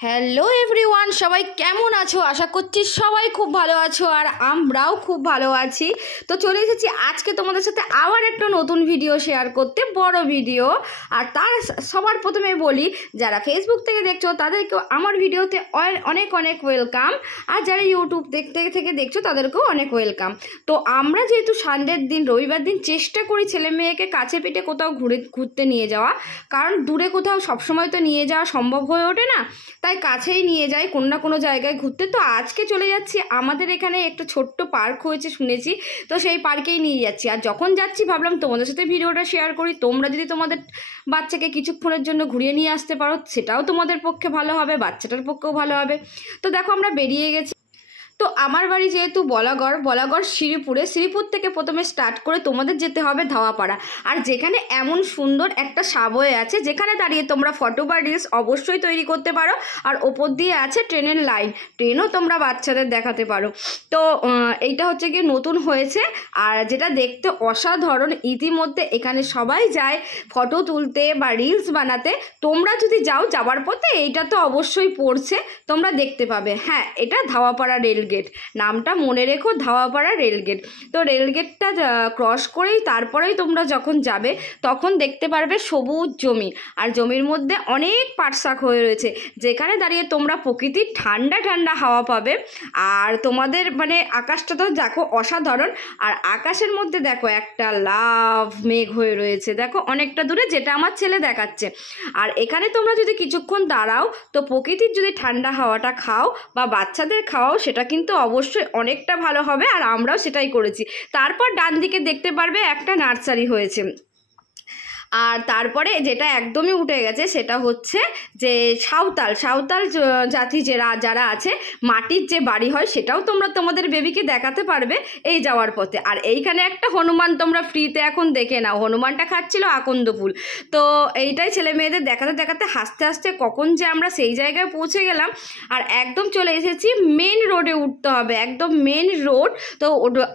Hello everyone, সবাই কেমন আছো? আশা করছি সবাই খুব ভালো আছো আর আমরাও খুব ভালো আছি। তো চলে এসেছি আজকে তোমাদের সাথে আবার একটা নতুন ভিডিও শেয়ার করতে, বড় ভিডিও। আর তার সবার প্রথমে বলি, যারা ফেসবুক থেকে দেখছো তাদেরকেও আমার ভিডিওতে অনেক অনেক ওয়েলকাম, আর যারা ইউটিউব থেকে দেখছো তাদেরকেও অনেক ওয়েলকাম। তো আমরা যেহেতু সানডের দিন, রবিবার দিন চেষ্টা করি ছেলে মেয়েকে কাছে পিঠে কোথাও ঘুরতে নিয়ে যাওয়া, কারণ দূরে কোথাও সবসময় তো নিয়ে যাওয়া সম্ভব হয়ে ওঠে না, তাই কাছেই নিয়ে যাই কোনো না কোনো জায়গায় ঘুরতে। তো আজকে চলে যাচ্ছি, আমাদের এখানে একটা ছোট্ট পার্ক হয়েছে শুনেছি, তো সেই পার্কেই নিয়ে যাচ্ছি। আর যখন যাচ্ছি ভাবলাম তোমাদের সাথে ভিডিওটা শেয়ার করি। তোমরা যদি তোমাদের বাচ্চাকে কিছুক্ষণের জন্য ঘুরিয়ে নিয়ে আসতে পারো, সেটাও তোমাদের পক্ষে ভালো হবে, বাচ্চাটার পক্ষেও ভালো হবে। তো দেখো আমরা বেরিয়ে গেছি। তো আমার বাড়ি যেহেতু বলাগড় শ্রীপুর থেকে প্রথমে স্টার্ট করে তোমাদের যেতে হবে ধাওয়াপাড়া। আর যেখানে এমন সুন্দর একটা সাবওয়ে আছে, যেখানে দাঁড়িয়ে তোমরা ফটো বা রিলস অবশ্যই তৈরি করতে পারো। আর ওপর দিয়ে আছে ট্রেনের লাইন, ট্রেনও তোমরা বাচ্চাদের দেখাতে পারো। তো এইটা হচ্ছে গিয়ে নতুন হয়েছে, আর যেটা দেখতে অসাধারণ। ইতিমধ্যে এখানে সবাই যায় ফটো তুলতে বা রিলস বানাতে। তোমরা যদি যাওয়ার পথে এইটা তো অবশ্যই পড়ছে, তোমরা দেখতে পাবে। হ্যাঁ, এটা ধাওয়াপাড়া রেলগেট, নামটা মনে রেখো, ধাওয়াপাড়া রেলগেট। তো রেলগেটটা ক্রস করেই তারপরেই তোমরা যখন যাবে তখন দেখতে পারবে সবুজ জমি, আর জমির মধ্যে অনেক পাট শাক হয়ে রয়েছে, যেখানে দাঁড়িয়ে তোমরা প্রকৃতির ঠান্ডা ঠান্ডা হাওয়া পাবে। আর তোমাদের মানে আকাশটা তো দেখো অসাধারণ, আর আকাশের মধ্যে দেখো একটা লাভ মেঘ হয়ে রয়েছে, দেখো অনেকটা দূরে, যেটা আমার ছেলে দেখাচ্ছে। আর এখানে তোমরা যদি কিছুক্ষণ দাঁড়াও, তো প্রকৃতির যদি ঠান্ডা হাওয়াটা খাও বা বাচ্চাদের খাওয়াও, সেটা কিন্তু অবশ্যই অনেকটা ভালো হবে। আর আমরাও সেটাই করেছি। তারপর ডান দিকে দেখতে পারবে একটা নার্সারি হয়েছে। আর তারপরে যেটা একদমই উঠে গেছে সেটা হচ্ছে যে সাঁওতাল জাতি যারা আছে, মাটির যে বাড়ি হয়, সেটাও তোমরা তোমাদের বেবিকে দেখাতে পারবে এই যাওয়ার পথে। আর এইখানে একটা হনুমান তোমরা ফ্রিতে এখন দেখে নাও, হনুমানটা খাচ্ছিল আকন্দ ফুল। তো এইটাই ছেলে মেয়েদের দেখাতে দেখাতে হাসতে হাসতে কখন যে আমরা সেই জায়গায় পৌঁছে গেলাম। আর একদম চলে এসেছি মেন রোডে, উঠতে হবে একদম মেন রোড। তো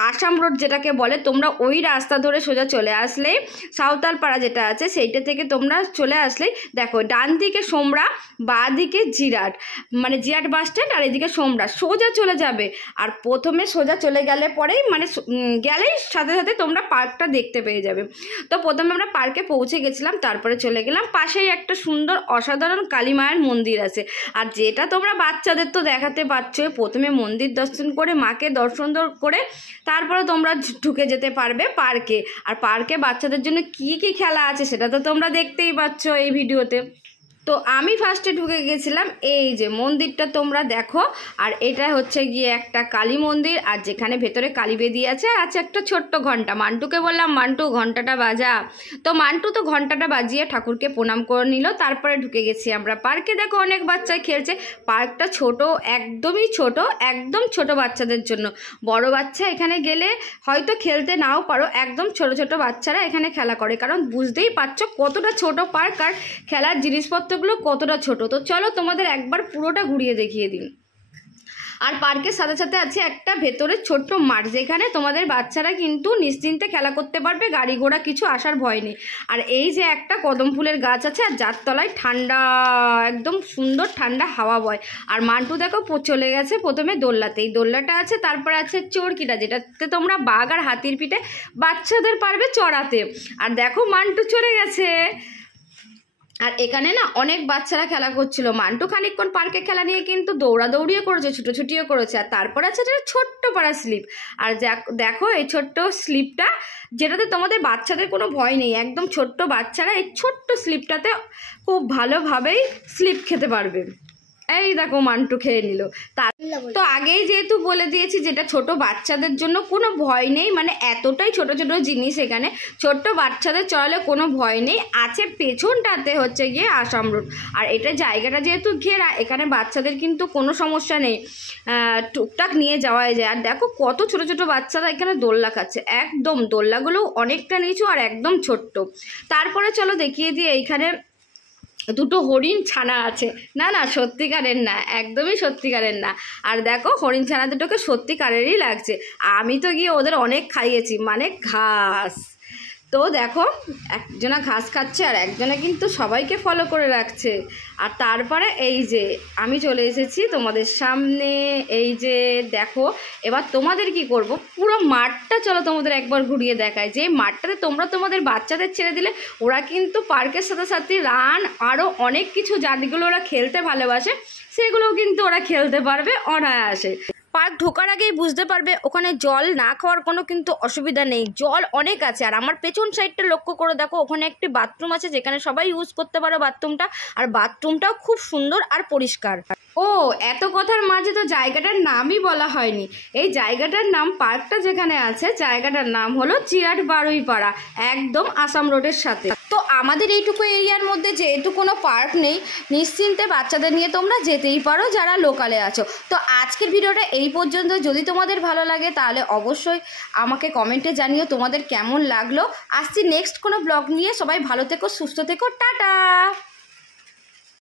আসাম রোড যেটাকে বলে, তোমরা ওই রাস্তা ধরে সোজা চলে আসলেই সাঁওতালপাড়া যেটা আছে সেইটা থেকে তোমরা চলে আসলেই দেখো ডান দিকে সোমরা, বাঁ দিকে জিরাট, মানে জিরাট বাস স্ট্যান্ড, আর এদিকে সোমরা, সোজা চলে যাবে। আর প্রথমে সোজা চলে গেলে পরেই মানে গেলেই সাথে সাথে তোমরা পার্কটা দেখতে পেয়ে যাবে। তো প্রথমে আমরা পার্কে পৌঁছে গেছিলাম, তারপরে চলে গেলাম পাশেই একটা সুন্দর অসাধারণ কালী মায়ের মন্দির আছে। আর যেটা তোমরা বাচ্চাদের তো দেখাতে পারছো, প্রথমে মন্দির দর্শন করে মাকে দর্শন করে তারপরে তোমরা ঢুকে যেতে পারবে পার্কে। আর পার্কে বাচ্চাদের জন্য কি কি খেলা আছে সেটা তো তোমরা দেখতেই পাচ্ছ এই ভিডিওতে। তো আমি ফার্স্টে ঢুকে গেছিলাম, এই যে মন্দিরটা তোমরা দেখো। আর এটা হচ্ছে গিয়ে একটা কালী মন্দির, আর যেখানে ভেতরে কালী বেদি আছে, আর আছে একটা ছোট্ট ঘন্টা। মান্টুকে বললাম, মান্টু ঘন্টাটা বাজা। তো মান্টু তো ঘন্টাটা বাজিয়ে ঠাকুরকে প্রণাম করে নিল। তারপরে ঢুকে গেছি আমরা পার্কে। দেখো অনেক বাচ্চা খেলছে। পার্কটা ছোট, একদমই ছোট, একদম ছোট বাচ্চাদের জন্য। বড় বাচ্চা এখানে গেলে হয়তো খেলতে নাও পারো, একদম ছোট ছোট বাচ্চারা এখানে খেলা করে, কারণ বুঝতেই পারছো কতটা ছোট পার্ক আর খেলার জিনিসপত্র কতটা ছোট। তো চলো তোমাদের একবার পুরোটা ঘুরিয়ে দেখিয়ে দিন। আর পার্কের সাথে সাথে আছে একটা ভেতরে ছোট্ট মাঠ, যেখানে তোমাদের বাচ্চারা কিন্তু নিশ্চিন্তে খেলা করতে পারবে, গাড়ি ঘোড়া কিছু আসার ভয় নেই। আর এই যে একটা কদম ফুলের গাছ আছে, আর যার তলায় ঠান্ডা, একদম সুন্দর ঠান্ডা হাওয়া বয়। আর মান্টু দেখো চলে গেছে প্রথমে দোলনাতে, এই দোলনাটা আছে। তারপর আছে চরকিটা, যেটাতে তোমরা বাঘ আর হাতির পিঠে বাচ্চাদের পারবে চড়াতে। আর দেখো মান্টু চলে গেছে। আর এখানে না অনেক বাচ্চারা খেলা করছিল। মান্টু খানিকক্ষণ পার্কে খেলা নিয়ে কিন্তু দৌড়াদৌড়িও করেছে, ছুটোছুটিও করেছে। আর তারপর আছে একটা ছোট্ট পাড়া স্লিপ। আর দেখো এই ছোট্ট স্লিপটা, যেটাতে তোমাদের বাচ্চাদের কোনো ভয় নেই, একদম ছোট্ট বাচ্চারা এই ছোট্ট স্লিপটাতে খুব ভালোভাবেই স্লিপ খেতে পারবে। এই দেখো মান্টু খেয়ে নিল। তো আগেই যেহেতু বলে দিয়েছি, যেটা ছোট বাচ্চাদের জন্য কোনো ভয় নেই, মানে এতটাই ছোট ছোট জিনিস এখানে, ছোট্ট বাচ্চাদের চড়ালে কোনো ভয় নেই। আছে পেছনটাতে হচ্ছে গিয়ে আসাম রোড। আর এটা জায়গাটা যেহেতু ঘেরা, এখানে বাচ্চাদের কিন্তু কোনো সমস্যা নেই, টুকটাক নিয়ে যাওয়াই যায়। আর দেখো কত ছোট ছোট বাচ্চারা এখানে দোলনা খাচ্ছে, একদম দোলনাগুলো অনেকটা নিচু আর একদম ছোট্ট। তারপরে চলো দেখিয়ে দিয়ে, এইখানে দুটো হরিণ ছানা আছে। না না, সত্যিকারের না, একদমই সত্যিকারের না। আর দেখো হরিণ ছানা দুটোকে সত্যিকারেরই লাগছে। আমি তো গিয়ে ওদের অনেক খাইয়েছি, মানে ঘাস। তো দেখো একজনা ঘাস খাচ্ছে আর একজনা কিন্তু সবাইকে ফলো করে রাখছে। আর তারপরে এই যে আমি চলে এসেছি তোমাদের সামনে। এই যে দেখো এবার তোমাদের কি করব, পুরো মাঠটা চলো তোমাদের একবার ঘুরিয়ে দেখায়। যে মাঠটাতে তোমরা তোমাদের বাচ্চাদের ছেড়ে দিলে ওরা কিন্তু পার্কের সাথে সাথে রান আরও অনেক কিছু যেগুলো ওরা খেলতে ভালোবাসে সেগুলোও কিন্তু ওরা খেলতে পারবে অনায়াসে। পার্ক ঢোকার আগেই বুঝতে পারবে ওখানে জল না খাওয়ার কোনো কিন্তু অসুবিধা নেই, জল অনেক আছে। আর আমার পেছন সাইডটা লক্ষ্য করে দেখো, ওখানে একটি বাথরুম আছে যেখানে সবাই ইউজ করতে পারো বাথরুমটা। আর বাথরুমটাও খুব সুন্দর আর পরিষ্কার। ও এত কথার মাঝে তো জায়গাটার নামই বলা হয়নি। এই জায়গাটার নাম, পার্কটা যেখানে আছে জায়গাটার নাম হলো চিরাট বারুইপাড়া, একদম আসাম রোডের সাথে। তো আমাদের এইটুকু এরিয়ার মধ্যে যেহেতু কোনো পার্ক নেই, নিশ্চিন্তে বাচ্চাদের নিয়ে তোমরা যেতেই পারো যারা লোকালে আছো। তো আজকের ভিডিওটা এই পর্যন্ত। যদি তোমাদের ভালো লাগে তাহলে অবশ্যই আমাকে কমেন্টে জানিও তোমাদের কেমন লাগলো। আসছি নেক্সট কোনো ব্লগ নিয়ে। সবাই ভালো থেকো, সুস্থ থেকো, টাটা।